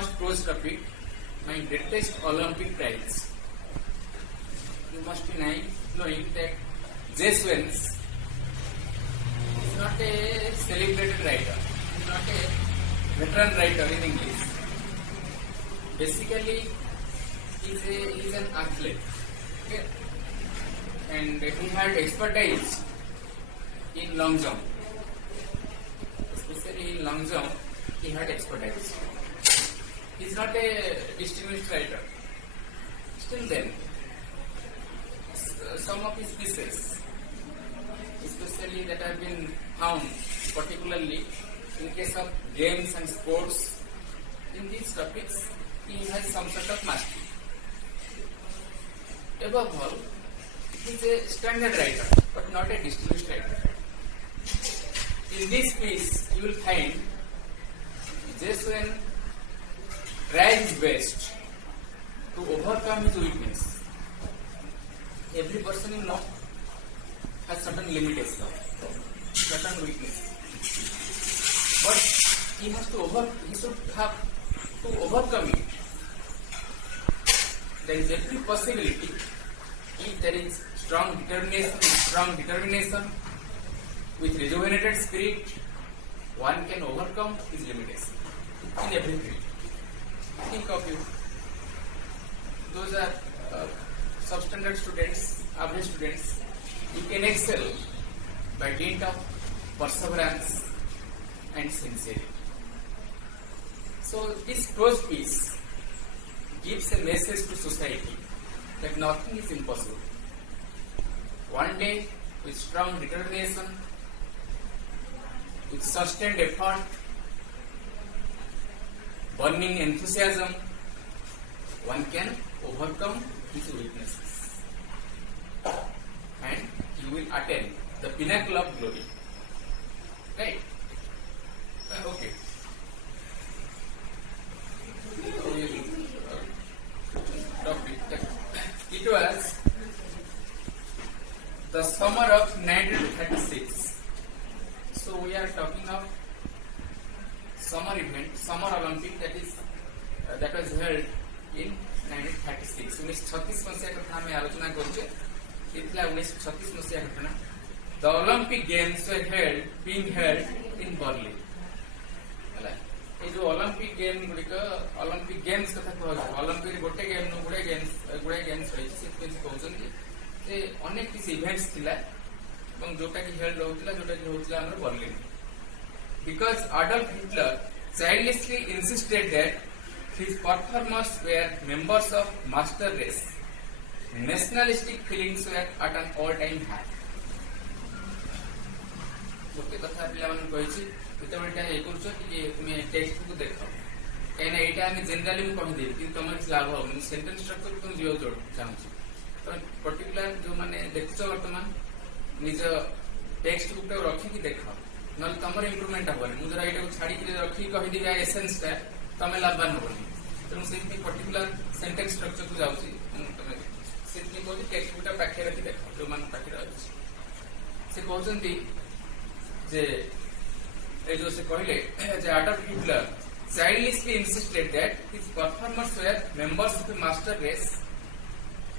first prose topic, my greatest Olympic prize. You must be knowing that J. Swens is not a celebrated writer. He is not a veteran writer in English. Basically, he is an athlete. Okay? And he had expertise in long jump. Especially in long jump, he had expertise. He is not a distinguished writer. Still then, some of his pieces, especially that have been found, particularly in case of games and sports, in these topics, he has some sort of mastery. Above all, he is a standard writer, but not a distinguished writer. In this piece, you will find J. Swen tried his best to overcome his weakness. Every person you know has certain limitations, certain weakness. But he should have to overcome it. There is every possibility, if there is strong determination, with rejuvenated spirit, one can overcome his limitation in every field. Think of you. Those are substandard students, average students. You can excel by dint of perseverance and sincerity. So this prose piece gives a message to society that nothing is impossible. One day, with strong determination, with sustained effort, burning enthusiasm, one can overcome his weaknesses. And you will attain the pinnacle of glory. Right? Okay. It was the summer of 1936. So we are talking of summer event, summer Olympic that was held in 1936. 1936 मसीहा कथा आम आलोचना करुचे. 1936 मसीहा घटना. The Olympic Games were being held in Berlin. ये जो Olympic game गुड़िक Olympic games कथा कह ओलंपिक गोटे गेम नु गुड़े गेम्स रही कहते अनेक किसी इवेंट्स थिला जोटा कि हेल्ड होता जोटा कि होता हमर Berlin. Because Adolf Hitler childishly insisted that his performers were members of master race, nationalistic feelings were at an all-time high. गोटे कथा पिलामान कहिछि जेतेबेटा ए करछो कि तुमे टेक्स्ट बुक देखो कहना एटा हम जनरली मु कहि देबी कि तमर लाभ हो सेंटेंस स्ट्रक्चर तुम जियो जोड़ चाहूछि तो पर्टिकुलर जो माने देखछो वर्तमान निज टेक्स्ट बुक टा रखि कि देखो नल तमर इंप्रूवमेंट हबनी मु जरा एटा को छाडी कि रखि कहि देबी एसेंस टा तमे लाभवान होबनी तेणु से पर्टिकुलर सेंटेंस स्ट्रक्चर को जाउछि तमे सेति को टेक्स्ट बुक टा पाखे रखि देखो जो मान पाखे अछि से कहउछन्ती जे जो से कहले जे Adolf Hitler childishly insisted that his performers were members of the master race,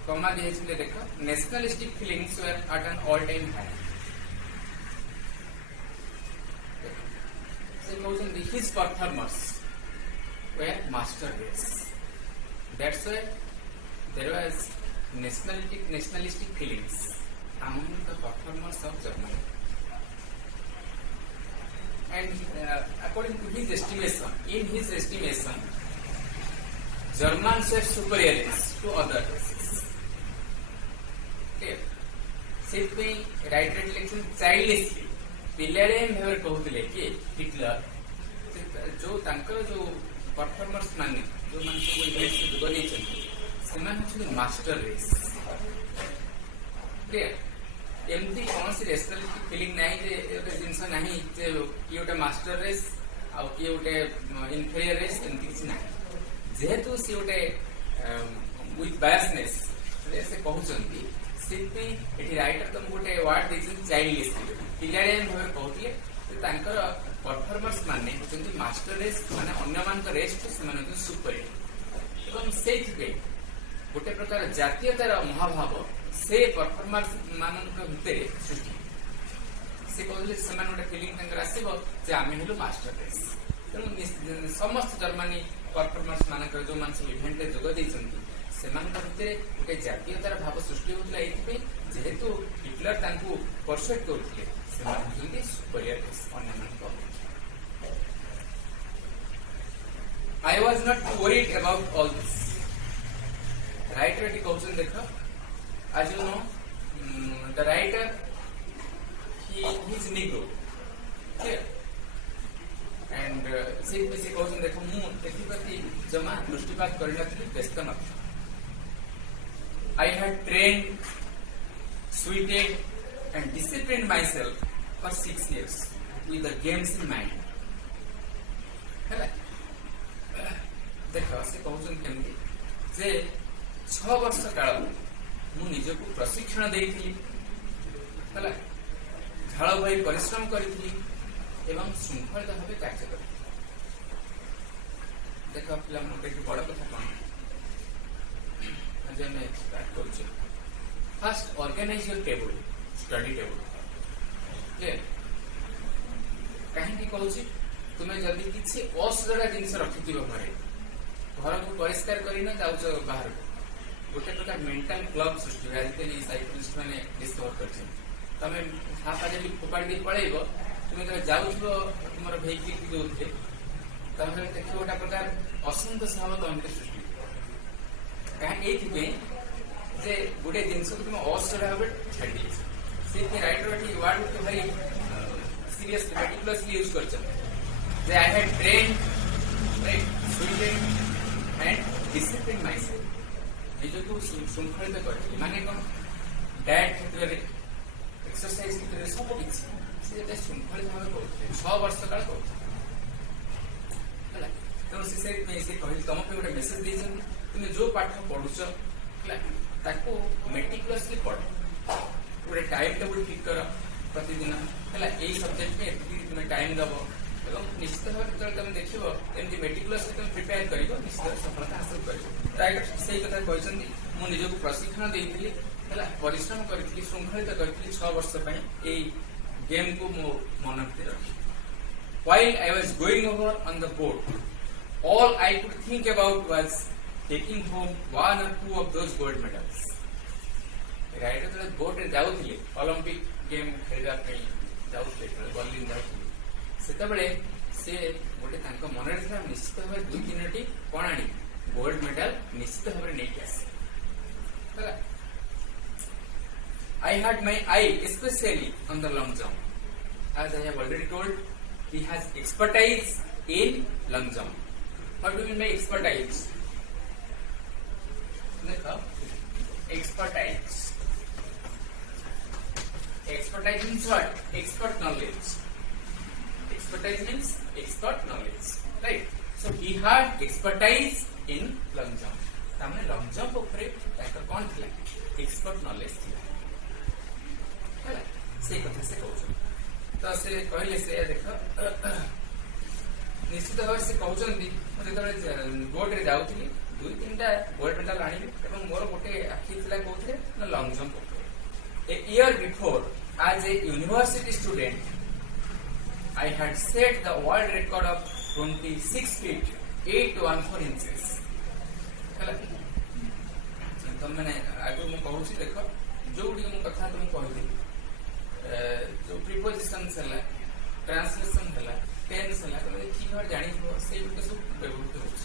comma दिए देखो nationalistic feelings were at an all-time high. So his performers were master race. That's why there was nationalistic feelings among the performers of Germany. And according to his estimation, Germans were superior to other races. Okay. Simply, writer election childishly, पिलारे भाव कहते कि Hitler जो performers माने जो मान सब event से जोग नहीं मास्टर रेस. एमती कौन सी रेशनलिस्टिक फीलिंग नहीं जिनस नहीं किए गोटे मास्टर रेस आ किए गोटे इनफेरियर रेस एमती किसी ना जेहेतु सी गोटे विथ बायसनेस से कहते से राइटर तुम गोटे वार्ड चाइल्डलिश पिलाड़ियान भाव कहते तांकर परफॉर्मेंस माने होचंती मास्टर रेस माने अन्य मान का रेस से माने होचंती सुपरियर एवं सेथि गोटे प्रकार जातीयतार महाभाव से परफॉर्मेंस मानक भितर सृष्टि से कहले से मान गोटे फीलिंग तांकर आसीबो जे आमे हेलु मास्टर रेस तेणु समस्त जर्मनी परफॉर्मेंस मानक जो मान सब इवेंट रे जोग दैछंती सेमान भितर गोटे जातीयतार भाव सृष्टि होतला एथि जेहेतु हिटलर तांकु परसुएट करथिले सेमान होचंती सुपरियर रेस अन्य मान को I was not worried about all this. Writer he question देखो, as you know, the writer he is Negro, clear? And से question देखो मु देखी प्रति जमा दृष्टिपात करना थी व्यस्त न था. I had trained, sweated, and disciplined myself for 6 years with the games in mind. है देख से कहते केमती जे 6 वर्ष काल मु निजको प्रशिक्षण देइथिली हला झाळ भाई परिश्रम करिथिली एवं शृंखलित भावे कार्य करिथिली देख पिला मन देखि बड़ कथा कोन आज मैं स्टार्ट करछु first organize your table study table clear कहीं की कहूची तुम्हें जल्दी किसी असजड़ा जिनस रखिथिबो घरे घर को परिष्कार करिना जाउछ बाहर गोटे प्रकार मेंटल क्लब सृष्टि आजिकल साइकोलॉजिस्ट माने डिस्कवर करछन तमे हाफा जली फोपाड़ी दे पळेबो तुमे जब जाउछो तुमर भेहिकल की जोथे तमे देखियो गोटा प्रकार असंतोष भाव तमे सृष्टि काहे एथि पे जे गोटे जिंस को तुम असजड़ा भाबे छाडी दिस से के राइटर वाटी वर्ड को भाई सीरियसली मेटिकुलसली यूज करछन जे I had trained right sweated and discipline myself निजको शृंखलित करथि माने कोन डाइट क्षेत्र रे एक्सरसाइज क्षेत्र रे सब किछ से जेते शृंखलित भाव करथि 6 वर्ष काल करथि हला तो से कहल तुम पे गोटे मेसेज देछन तुम जो पाठ पढुछ हला ताको मेटिकुलसली पढ गोटे टाइम टेबल फिक्स कर प्रतिदिन हला एई सब्जेक्ट में तुम टाइम दबो निश्चित भाव जो तुम देखो एमती मेटिकुलस तुम प्रिपेयर कर निश्चित सफलता हासिल कर राइटर से कथा कहते मु निजको प्रशिक्षण देइथिली हला परिश्रम करिथिली शृंखलित करिथिली 6 वर्ष पई ए गेम को मो मन भितर रखी while I was going over on the board all I could think about was taking home one or two of those gold medals राइटर जो बोर्ड रे जाउथिले ओलंपिक गेम खेलवा पई जाउथिले बर्लिन जाउथिले सेतबेले से गोटे तांको मनरे था निश्चित भाव 2-3टी कोन आनी गोल्ड मेडल निश्चित भाव नै के आसे हला I had my eye especially on the long jump as I have already told he has expertise in long jump what do you mean by expertise देखो expertise means what expert knowledge expertise means expert knowledge right so he had expertise in long jump तामने long jump ऊपर ताकर कोन थिला expert knowledge थिला हला से कथा से कहू तो से कहले से देखो निश्चित भाव से कहउछंदी जेतबे बोर्ड रे जाउथिली 2-3टा गोल्ड मेडल आनी एवं मोर गोटे आखि थिला कोथरे ना long jump ऊपर a year before as a university student I had set the world record of 26 feet 814 inches. हला तो मैंने आगु मु कहूची देखो जोडी मु कथा तुम कहली जो प्रीपोजिशंस हला ट्रांसलेशन हला टेंस हला तो की बार जानि हो से के सब व्यवहार होछ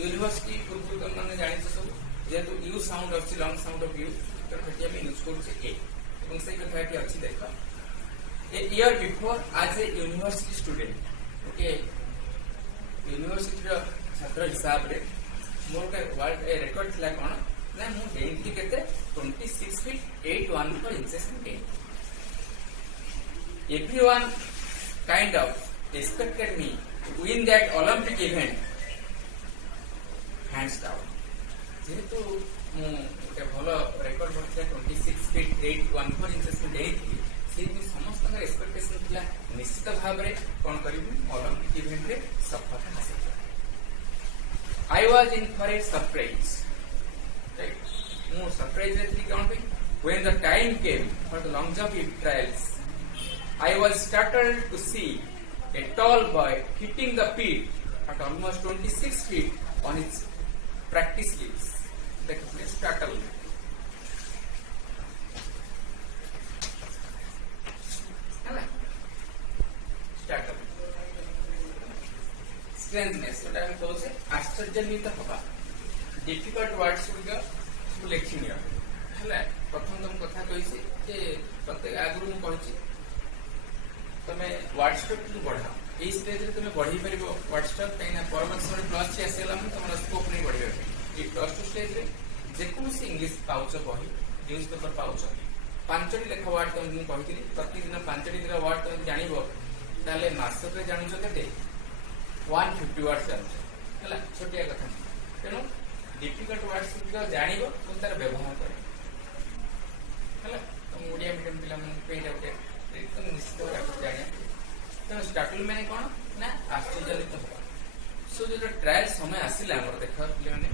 यूनिवर्सिटी पूर्व तुम माने जानि तो सब जेतु U sound of long sound of U तो खटिया में यूज करू छे ए এবং সেই কথা কি আছে দেখো a year before as a university student okay university ro छात्र हिसाब रे मोर के वर्ल्ड ए रिकॉर्ड थिला कोन ना मु डेंटली केते 26 feet 814 inches in gain everyone kind of expected me to win that Olympic event hands down जेहेतु मु एक भलो रेकॉर्ड करथिला 26 feet 814 inches in gain समस्त एक्सपेक्टेशन थिला निश्चित भाव में कौन करिबु ओलंपिक इवेंट रे सफलता हासिल कर I was in for a surprise right मो सरप्राइज रे थी कौन पे when the time came for the long jump trials I was startled to see a tall boy hitting the pit at almost 26 feet on his practice leaves. That is startled. Startled. Strangeness. What I am told is आश्चर्यान्वित होगा. Difficult words गुड़िक सब लेखनीय. है प्रथम तुम कथा कही जे प्रत्येक आगुरी मु कही तुम्हें व्हाट्सएप टू बढ़ा ये स्टेज रे तुम्हें बढ़ी पार व्हाट्सएप कहीं परमानेंट समय प्लस सी आसला तुम स्कोप नहीं बढ़िया ये प्लस टू स्टेज रे जेकोसी इंग्लिश पाउच बही न्यूज पेपर पाउच 5टी लेखा वार्ड तुम कही प्रतिदिन 5टी लेखा वार्ड तुम जान ताले मासक जानुच के 150 वार्ड जान छोटिया कथा तेणु डिफिकल्ट वार्ड जान तुम तार व्यवहार कर तुम ओडिया मीडियम पिला गोटे निश्चित जाने तेणु स्टार्टल मैंने कौन ना आश्चर्यजनित होगा सो जो ट्रायल समय आसला देख पे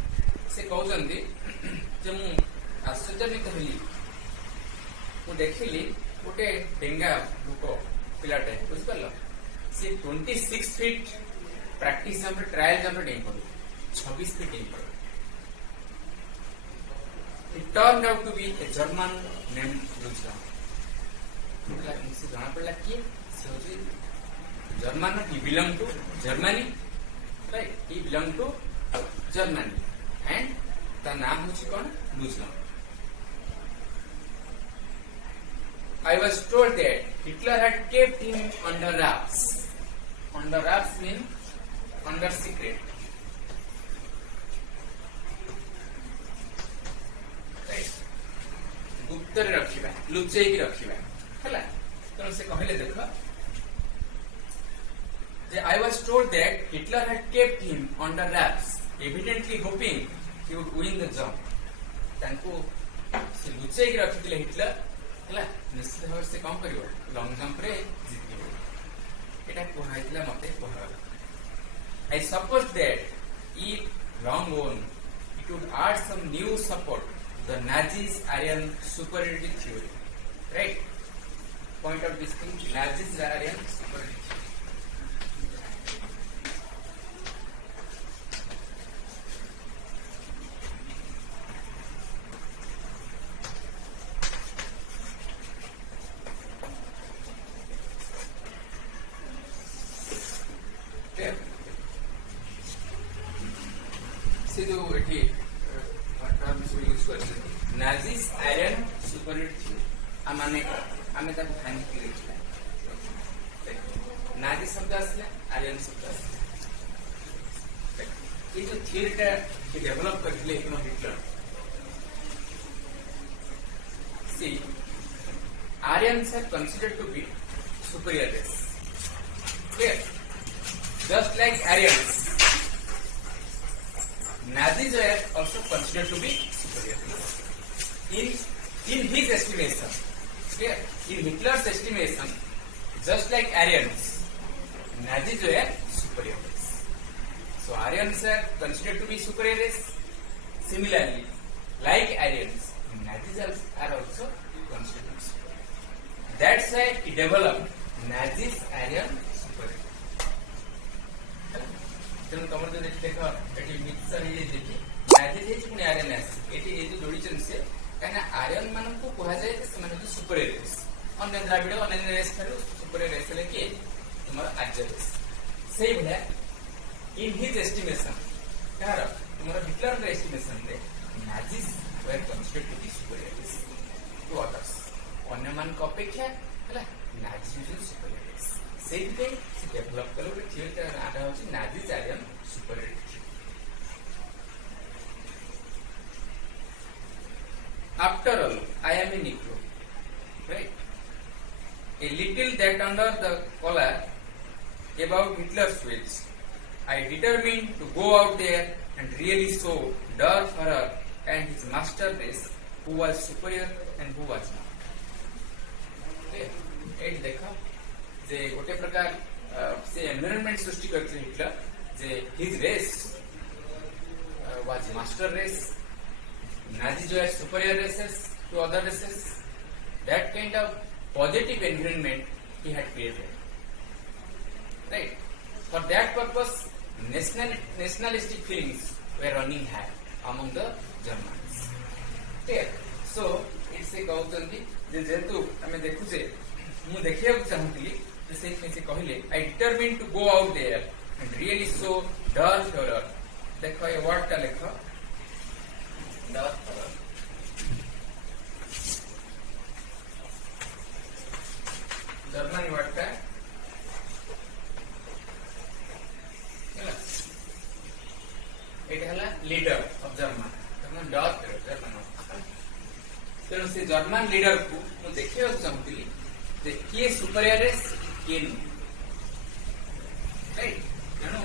से कहते मु आश्चर्यजनित हली मु देखिली गोटे डेंगा लोक पिलाटे बुझिपार सी 26 फीट प्रैक्टिस ट्रायल जंप डेई पड़े 26 फीट डेई पड़े it turned out to be a German name लुजला से जना पड़ा कि German he belong to Germany right he belong to Germany and ता नाम होची कोन लुजलम I was told that Hitler had kept him under wraps. Under wraps means under secret. Right. गुप्त रखिबा लुचेई की रखिबा है से कहले देख I was told that Hitler had kept him under wraps, evidently hoping he would win the jump. तांको से लुचेई की रखिथिले Hitler है निश्चित भाव से कौन कर लंग जंप रे जीत एटा कहला मते कह I suppose that if long won it would add some new support to the Nazis' Aryan superiority theory, right? Point of this thing, Nazis Aryan superiority. से जो एठी टर्म्स यूज करछे Nazis Aryan superiority theory आ माने आमे ताको fine की लिखला Nazi शब्द आसले आर्यन शब्द आसले ये जो थियरीटा के डेवलप करथिले इनो हिटलर सी Aryans are considered to be superior race clear just like Aryans Nazis were also considered to be superior in his estimation. Clear? In Hitler's estimation, just like Aryans, Nazis were superior race. So Aryans are considered to be superior race. Similarly, like Aryans, Nazis are also considered to be superior. That's why he developed Nazis Aryan superior. तेणु तुम जो देख ये mixture ये देखी Nazi पुणी आर्यन आसी ये जो जोड़ी से कहीं आर्यन मान को कहुए से सुपरियर रेस अन्य द्राविड़ अन्य रेस ठार सुपरियर रेस है किए तुम आर्य रेस से भाया इन हिज एस्टिमेशन कह तुम Hitler estimation Nazis were considered to be superior race to others अन्य मान अपेक्षा है नाजीज सुपरियर रेस से डेभलप कले गोटे थियोरी तार नाटा हूँ Nazis Aryan superiority after all I am a Negro right a little that under the collar about Hitler's ways I determined to go out there and really show Der Führer and his master race who was superior and who was not. Okay? एट देख जे गोटे प्रकार से environment सृष्टि करते Hitler जे his race was master race Nazis were superior races to other races. That kind of positive environment he had created. Right? For that purpose, nationalistic feelings were running high among the Germans. Clear? So, it's a कहते जेहेतु आम देखुचे मु देखा चाहूली से कहले I determined to go out there and really show der Führer. देख ये word टा लेख जर्मन वर्ड का लीडर ऑफ जर्मन तेणु से जर्मन लीडर को मुझे देखा चाहूली किए सुपरियर किए नु राइट तेणु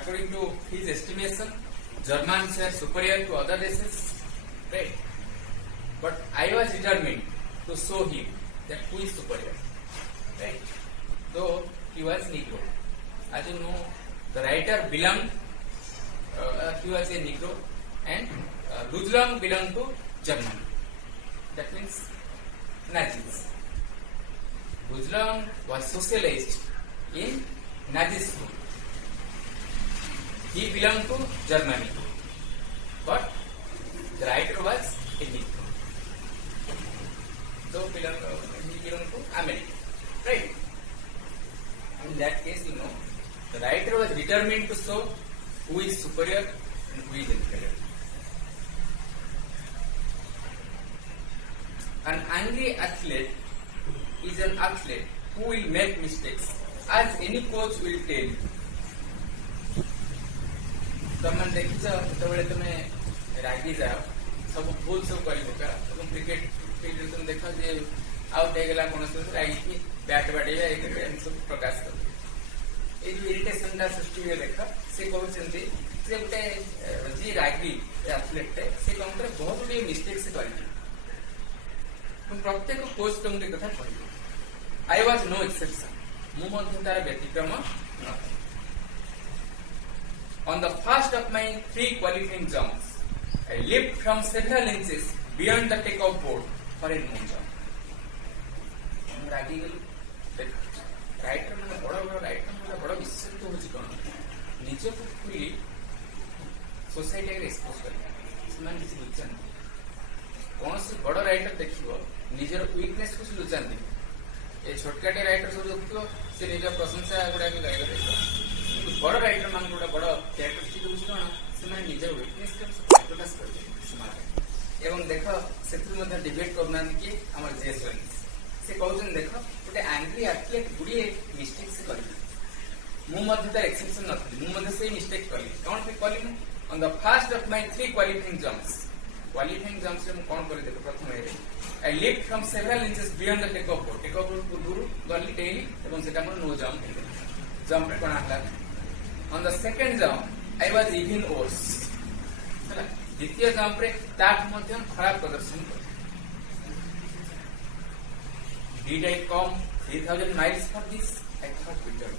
according to his estimation Germans were superior to other races, right? But I was determined to show him that who is superior, right? Though he was Negro. As you know, the writer belonged, he was a Negro, and Ludlum belonged to Germany. That means Nazis. Ludlum was socialized in Nazi school. He belonged to Germany, but the writer was a Negro. So he belonged to America, right? In that case, the writer was determined to show who is superior and who is inferior. An angry athlete is an athlete who will make mistakes, as any coach will tell you. तुम देखिच जो तुम रागी जाओ सब भूल सब कर cricket field तुम देख जे आउट होगा कौन रागी बैट बाड़े सब प्रकाश कर इरिटेशन सृष्टि हुए देख से कहते गोटे जी रागी एथलेट से कौन करे बहुत गुड मिस्टेक से कर प्रत्येक कोच तुमको कथा कह आई वाज नो एक्सेप्शन मुझे तार व्यतिक्रम न On the first of my 3 qualifying jumps, I leaped from several inches beyond the takeoff board for a new jump. रागी गलु राइटर मैंने बड़ा बड़ा विशेष होची कोन निजे को खुली सोसाइटी रे एक्सपोज कर समान किसी बुझन कौन से बड़ा राइटर देखियो निजर वीकनेस को लुचांदी ए छोटकाटे राइटर सब देखियो से निज प्रशंसा गुडा के गाय बड़ राइटर मान गोटे बड़ कैरेक्टरिस्टिक हूँ कौन से निज वीकनेस प्रकाश कर एवं देख से डिबेट करना कि आम जेएसएन से कहते देख गोटे आंग्री एथलेट गुड़िए मिस्टेक से कर मुझे एक्सेप्शन नी से मिस्टेक कली कौन पे कली on the first of my 3 qualifying jumps रे कौन कर देख प्रथम I lift from several inches beyond the take off board पूर्व गली डेली एवं सेटा मोर नो जंप रे कोन आला On the second jump, I was even worse. द्वितीय जंप रे ताठ मध्यम खराब प्रदर्शन कर Did I come 3000 miles for this? I thought better.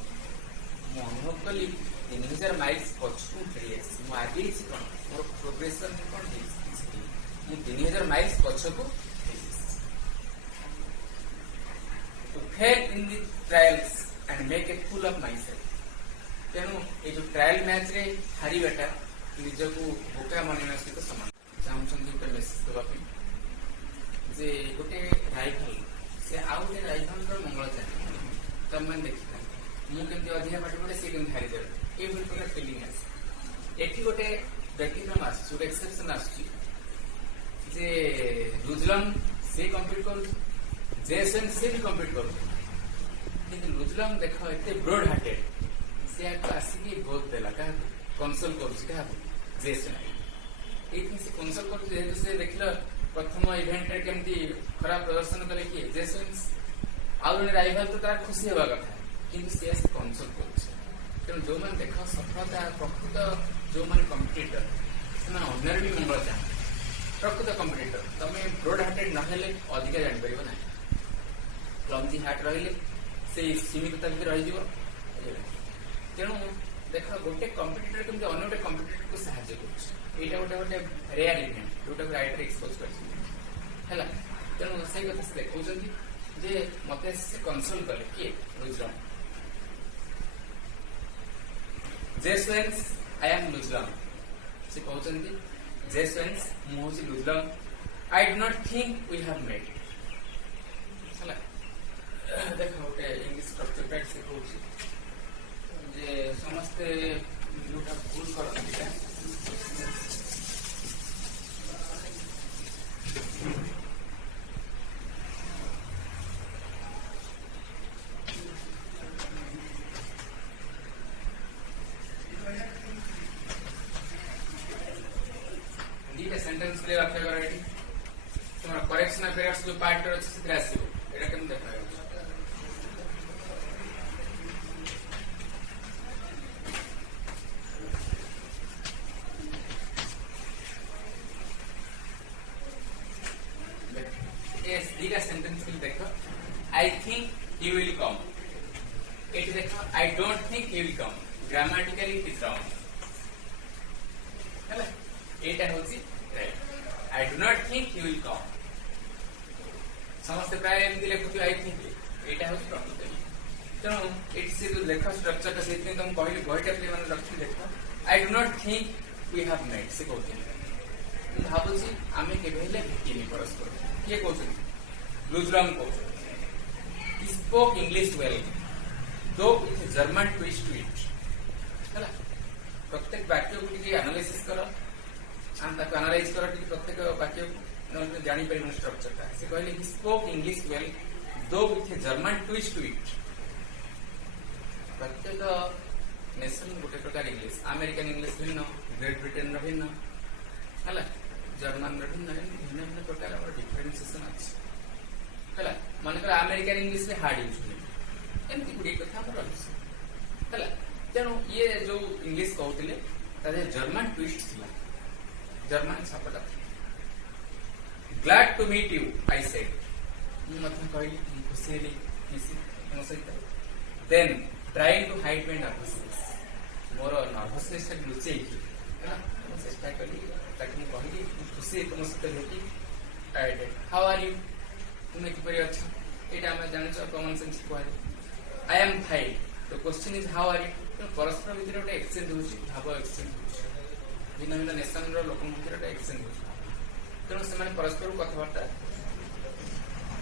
ମୁଁ ଅନୁଭବ କଲି 3000 ମାଇଲ୍ସ ପଛକୁ ଫେରି ଆସିଛି ମୁଁ ଆଗେଇ କଣ ମୋର ପ୍ରୋଗ୍ରେସନ କଣ ହେଇଛି ମୁଁ 3000 ମାଇଲ୍ସ ପଛକୁ to fail in the trials and make a fool of myself. तेणु ये जो ट्रायल मैच रे हारी बेटा निजको बोका मनना सहित समान चाहूँ गोटे मेसेज देवाई जे गोटे राइफल से आउ गोटे राइफल मंगल चाहे तुम मैंने देखी मुझे अधिका पाठ पढ़े सी कमी हारीदेवे ये प्रकार फिलिंग आस एटी गोटे व्यतिक्रम आसुचे एक्सेप्शन आसुची लुजलम से कम्प्लीट कर जेएसएन से भी कम्प्लीट कर लुजलम देख एत ब्रॉड हार्टेड से आसिकी बहुत देला क्या कनसोल कर कनसोल कर से देख प्रथम इवेंट रे केमती खराब प्रदर्शन कले किए जेएसएन आउ जन राइवल तो तार खुशी हवा कथा किंतु से कनसोल कर जो मैंने देख सफलता प्रकृत जो मैंने कम्पिटिटर से अन्यर भी मंगल चाहते प्रकृत कम्पिटिटर तुम ब्रॉड हार्टेड ना अधिका जापर ना क्लमजी हार्ट रहिले से सीमितता भी रही तेणु देख गोटे कंपिटिटर केमती अन्य गोटे कंपिटिटर को साहाय्य कर गोटे गोटे रेयर इवेंट जोटा राइट एक्सपोज कर तेणु से कथा से देखा जे मत कनसोल कले किए लुजलम जेसवेंस आई एम लुजलम से कहते जेसवेंस मुझे लुजलम I do not think we have made देख गोटे इंग्लिश स्ट्रक्चर पैट से कहूँ जे समस्ते जोटा भूल करते सेंटेंस ले रखा कर एटी तुम्हारा करेक्शन पेरियड्स जो पार्ट अछि से आसीबो एटा केम देखा यस दीगा सेंटेंस के देखो I think you will come एटी देखो I don't think you will come grammatically it is wrong हैला एटा होची right I do not think you will come समस्त प्राय एमती लिखुथि आई थिंक एटा होची प्रकृति तेणु एटी से जो लेखा स्ट्रक्चर का सेति तुम कहली गोइटा प्ले माने रखि देखो I do not think we have made से कहते भाबुची आमे केबे हेले भेटिनी परस्पर किए कहते लुजलम कहते spoke English well though with German twist to it हैला प्रत्येक वाक्य को टिके एनालिसिस करो एनालाइज कर प्रत्येक वाक्य जानी पार स्ट्रक्चर था से कहले he spoke English well though with German twist to it प्रत्येक नेशन गोटे प्रकार इंग्लिश अमेरिकन इंग्लिश भिन्न ग्रेट ब्रिटेन भिन्न है जर्मन भिन्न भिन्न भिन्न प्रकार डिफरेन्सिएसन अच्छे है मनकर अमेरिकन इंग्लिश में हार्ड यूज हुए एमती गुड़े कथा है तेणु ये जो इंग्लिश कहते जर्मन ट्विस्ट थी जर्मन छापटा glad to meet you I said कहली खुशी हेली मो सहित then trying to hide my nervousness more nervousness लुचे चेष्टा कली कहली खुशी तुम सहित भेटी हाउ आर यू तुम्हें किपरि अच्छा एटा हम जान कॉमन सेंस कह I am fine the question is how are you परस्पर भितर गोटे एक्सचेंज होची भाव एक्सचेंज होची भिन्न भिन्न नेशन लोक भितर एक्सचेंज होची तेणु से परस्पर कथबार्ता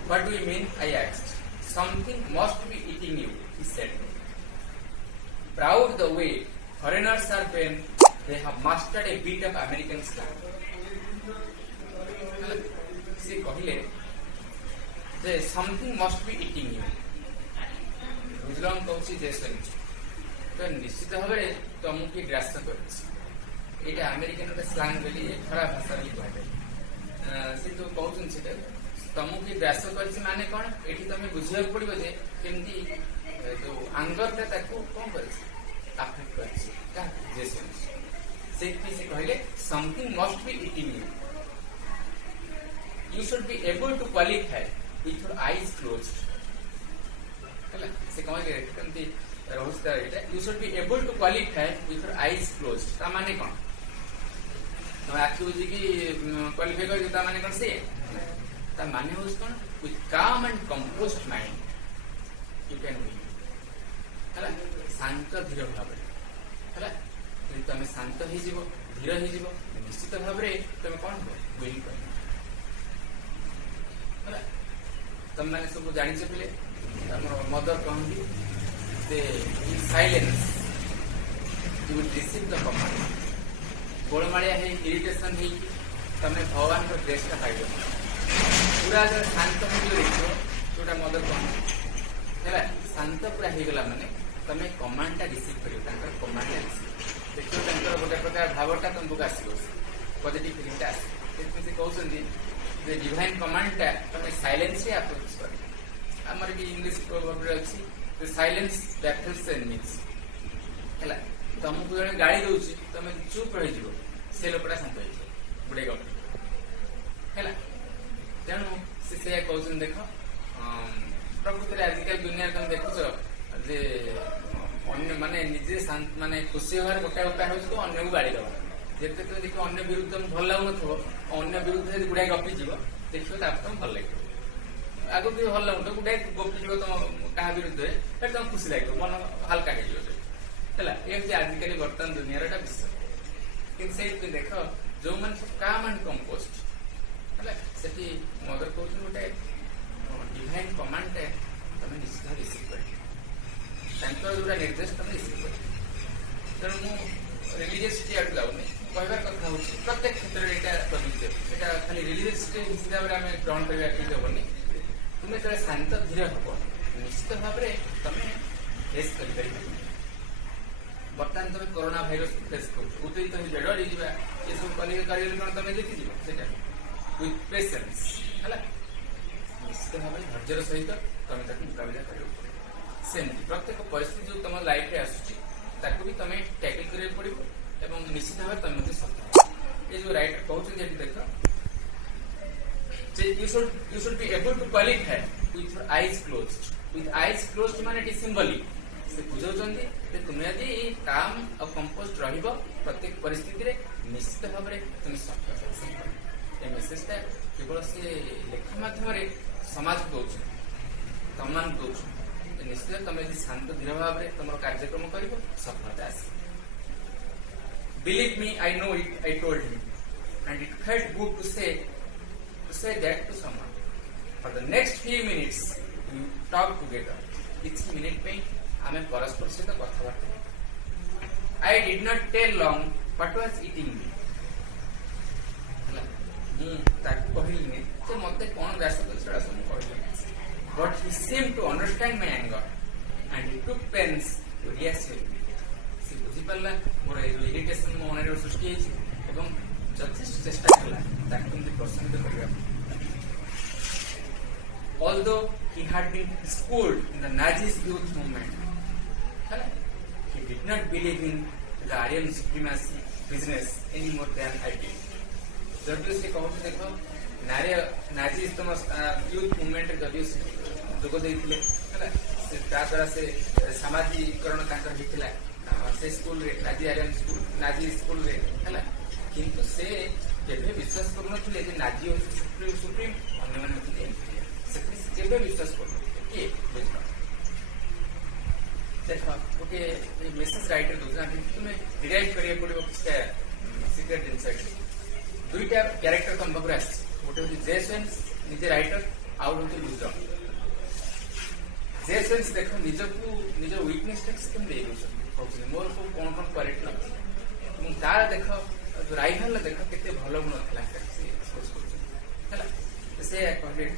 what do you mean I asked something must be eating you he said proud the way foreigners are when they have mastered a bit of American slang से कहले जे something must be eating you बुझलम कहूँ जे तो निश्चित भाव में तुमको ग्रास कर अमेरिकन गोटे स्लांग बोली खराब भाषा भी कह से जो कहते तुमको ग्रास कर माने कौन ये तुम बुझा पड़ो जे केमती जो आंगर कौन कर कहले something must be eating you should be able to qualify with your eyes closed से कहते you should be able to qualify with your eyes closed ता माने कौन तो आखि बुझी की क्वालिफाई कर ता माने कौन से ता माने हो कौन with calm and composed mind you can win हला शांत धीर भाव हला यदि तुम शांत हो जीवो धीर हो जीवो निश्चित भाव रे तुम कौन हो विन कर हला तुम माने सब जानि छ पले हमर मदर कहंदी in silence you will receive the command गोलमालिया है इरिटेशन है तमें भगवान को ड्रेस का पाइबो पूरा जो शांत हो देखो जोटा मदर कह है शांत पूरा हो गला माने तमें कमांड टा रिसीव करियो तांकर कमांड टा रिसीव देखो तांकर गोटे प्रकार भावटा तुमको आसीबो पॉजिटिव फीलिंग टा आसी से कहउछन जे डिवाइन कमांड टा तमें साइलेंस से अप्रोच करियो हमर भी इंग्लिश प्रोवर्ब रे अछि the silence baffles enemies हैला तुमको जने गाड़ी दोछि तमे चुप रहि जिवो से लोकटा शांत होई बुडे गप हैला तेणु से कहउछन देखो प्रकृति आजिकल दुनिया तुम देखुच जे अन्य माने निजे माने खुशी होवार गोटे उपाय हूँ तो अन्य को गाड़ी दवा जिते तुम देखो अन्य विरुद्ध भल लगुन अन्य विरुद्ध गुड़ाए गपिज देखिए तुम भल लगे आगु भी भल लगुन गुड़ाए गपिज तुम क्या विरुद्ध तुम खुशी लगे मन हल्का है आजिकल बर्तमान दुनिया विषय कि देख जो मैंने सब काम एंड कंपोस्ट है मदर कौन गोटे डिवाइन कमांड तुम निश्चित रिसीव कर जो निर्देश तुम रिसीव कर तेणु मुझे रिलीजियसिटी आड़ जाऊनी कहबार कथा हूँ प्रत्येक क्षेत्र में यहाँ प्रवृत्ति यहाँ खाली रिलीजियसिटी हिसाब से आम ग्रहण करवा ठीक हेनी तुम्हें जो शांत धीरे हम निश्चित भाव में तुम फेस कर बर्तमान तुम कोरोना भाइरस फेस कर उद्दीत हो डरी ये सब कौन तुम देखीज विथ पेशेंस है निश्चित भाव में धैर्यर सहित तुम मुकाबला कर सेमती प्रत्येक परिस्थिति जो तुम लाइफ में आसूँ भी तुम टैकल करा पड़ो निश्चित भाव तुम सफल ये जो राइटर कहते देख you should be able to qualify with your eyes closed with eyes closed माने इट सिंबलिक से बुझाउछन्ती जे तुम यदि काम और कंपोस्ट रहिबो प्रत्येक परिस्थिति रे निश्चित भाव में तुम सफल ये मेसेजटा केवल से लेखा माध्यम समाज को दौर तुम दौर निश्चित तुम यदि शांत धीर भाव में तुम कार्यक्रम कर सफलता आस believe me I know it I told him and it felt good to say that to someone for the next few minutes you talk together किसी मिनट में हमें परस्पर सहित कथबार्ता I did not tell long what was eating me कहली से मत कौन grass but he seemed to understand my anger and he took pains to reassure me से बुझीपारा मोर इरिटेशन मो मन सृष्टि यथेष्ट चेष्टा कला प्रशंसित करने although he had been schooled in the Nazi youth movement he did not believe in the Aryan supremacy business any more than I did जब से कहूँ देखो नाजी तुम यूथ मूवमेंट जब जोग देते द्वारा से सामाजिकरण से school Nazi Aryan school Nazi school किंतु से केबे विश्वास करूनथिले जे नाजी और सुप्रीम अन्य माने थिले से केबे विश्वास करूनथिले के बुझा देखो ओके ये मेसेज राइटर दूसरा तुम्हें डिराइव करिया पड़िबो किछटा सीक्रेट इनसाइट दुईटा कैरेक्टर तुम बगरा गोटे होची जेसेंस निजे राइटर आउट होची लुजर जेसेंस देखो निजको निज वीकनेस टेक्स केम दे दोछ मोर को कोन क्वालिटी न तार देखो राइवल देख के भल गुण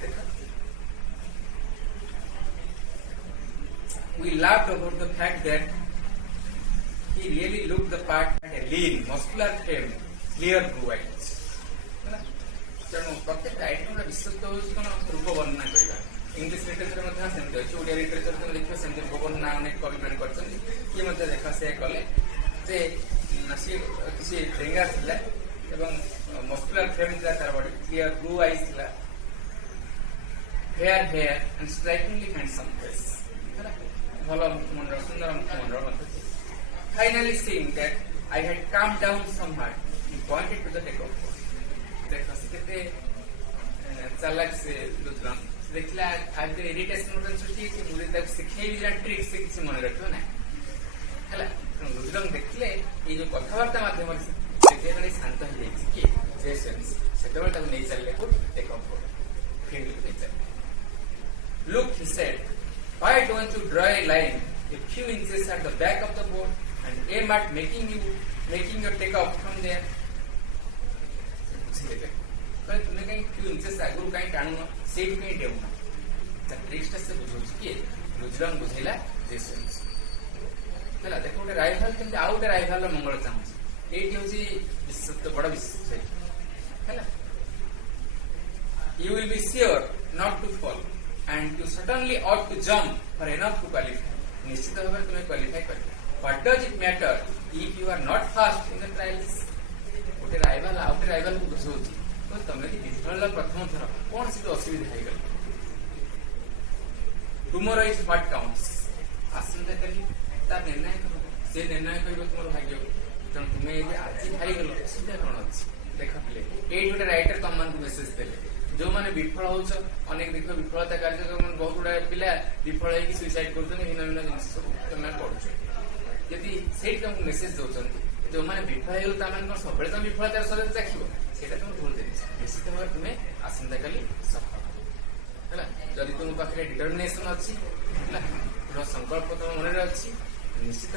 था We laughed about the fact that he really looked the part, had a lean, muscular frame, clear blue eyes. तेणु प्रत्येक आइटम विशेषत्व हूँ रूप वर्णना करवा इंग्लिश लिटरेचर सेमती अच्छे ओडिया लिटरेचर तुम देखिए सेमती रूप वर्णना अनेक कवि मैंने किए देख से कले सी किसी डेंगा मस्कुलर फ्रेम तार body clear blue eyes fair hair and strikingly handsome face भल मुंड सुंदर मुखमंडल finally seeing that I had calm down somehow he pointed to the take off देख से चालाक से लुजरा देखला आज इरिटेशन मोटन सृष्टि कि मुझे तक सिखाई दिला ट्रिक से किसी मन रखियो ना हला लुजरंग देखले ये जो कथावार्ता माध्यम से देखले शांत हो जाई कि जेसेंस सेतेबेल तक नहीं चलले को टेक ऑफ फील नहीं चल look he said why don't you draw a line a few inches at the back of the board and aim at making your take off from there तुम्हें कहीं फ्यू इंचेस आगुरी कहीं टाणुन से कहीं डेउन ट्रिक्सटा से बुझे किए लुजरंग बुझेला जेसेंस है देख गोटे राइवाल केमती आउ गोटे राइवाल मंगल चाहूँ ये हूँ बड़ विषय है you will be sure not to fall and you certainly ought to jump for enough to qualify निश्चित भाव में तुम्हें क्वालिफाई कर what does it matter if you are not fast in the trials गोटे राइवाल आउ गोटे राइवाल को बुझाऊँ तो तुम यदि विफल प्रथम थर कौन सी असुविधा हो ଟୁମରୋ ଇଜ ହ୍ୱାଟ କାଉଣ୍ଟସ୍। ଆସନ୍ତାକାଲି ତା ନିର୍ଣ୍ଣାୟକ ହବ, ସେ ନିର୍ଣ୍ଣୟ କରିବ ତୁମର ଭାଗ୍ୟକୁ। ତେଣୁ ତୁମେ ଯଦି ଆଜି ହାରିଗଲ ଅସୁବିଧା କଣ ଅଛି? ଦେଖ ପିଲେ, ଏଇଠି ଗୋଟେ ରାଇଟର ତମମାନଙ୍କୁ ମେସେଜ ଦେଲେ, ଯୋଉମାନେ ବିଫଳ ହଉଛ, ଅନେକ ଦେଖ ବିଫଳତା କାର୍ଯ୍ୟକ୍ରମ ବହୁତ ଗୁଡାଏ ପିଲା ବିଫଳ ହେଇକି ସୁଇସାଇଡ କରୁଛନ୍ତି, ଭିନ୍ନ ଭିନ୍ନ ଜିନିଷ ସବୁ ତମେ ପଢୁଛ। ଯଦି ସେଇଠି ତମକୁ ମେସେଜ ଦଉଛନ୍ତି, ଯୋଉମାନେ ବିଫଳ ହେଇଗଲ ତାମାନେ କଣ ସବୁବେଳେ ତମେ ବିଫଳତାର ସହିତ ଚାଖିବ? ସେଇଟା ତମେ ଭୁଲ ଜିନିଷ। ନିଶ୍ଚିତ ଭାବରେ ତୁମେ ଆସନ୍ତାକାଲି ସଫଳ ହେଲା। ଯଦି ତୁମ ପାଖରେ ଡିଟରମିନେସନ ଅଛି ହେଲା, ଦୃଢ ସଂକଳ୍ପ ତମ ମନରେ ଅଛି, ନିଶ୍ଚିତ